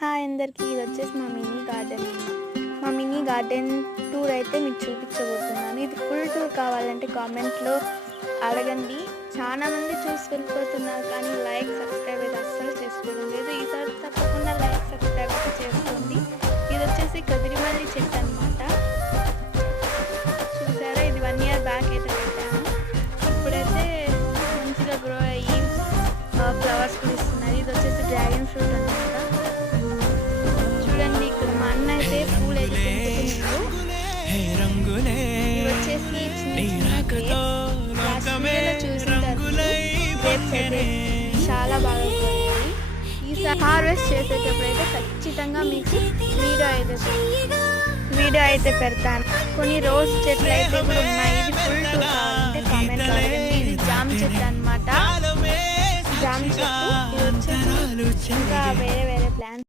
Hi అందరికీ, ఇది వచ్చేసి మా మినీ గార్డెన్ టూర్ అయితే మీకు చూపించబోతున్నాను. ఇది ఫుల్ టూర్ కావాలంటే కామెంట్లో అడగండి. చాలా మంది చూసి వెళ్ళిపోతున్నారు, కానీ లైక్ సబ్స్క్రైబ్ అయితే అస్సలు చేసుకోవడం లేదు. ఈసారి తప్పకుండా లైక్ సబ్స్క్రైబ్ అయితే చేసుకోండి. ఇది వచ్చేసి కదిరిమల్లి చెట్టు అనమాట. చూసారా, ఇది 1 year బ్యాక్ అయితే పెట్టాను. ఇప్పుడైతే మంచిగా గ్రో అయ్యి ఫ్లవర్స్ కూడా ఇస్తున్నారు. ఇది వచ్చేసి డ్రాగన్ ఫ్రూట్ అనమాట. చూడండి, ఇక్కడ మా అన్న అయితే పూలు అయితే పెంచుతున్నారు. ఇవి వచ్చేసి చిన్న గ్రేప్స్ అయితే చాలా బాగా పోయాయి. ఈసారి హార్వెస్ట్ చేసేటప్పుడు అయితే ఖచ్చితంగా మీకు వీడియో అయితే పెడతాను. కొన్ని రోజ్ చెట్లు అయితే కూడా ఉన్నాయి. ఇది ఫుల్ టూర్ కావాలంటే కామెంట్ చేయండి. ఇది జామ చెట్టు అనమాట. జామ చెట్టు. ఇది వచ్చేసి ఇంకా వేరే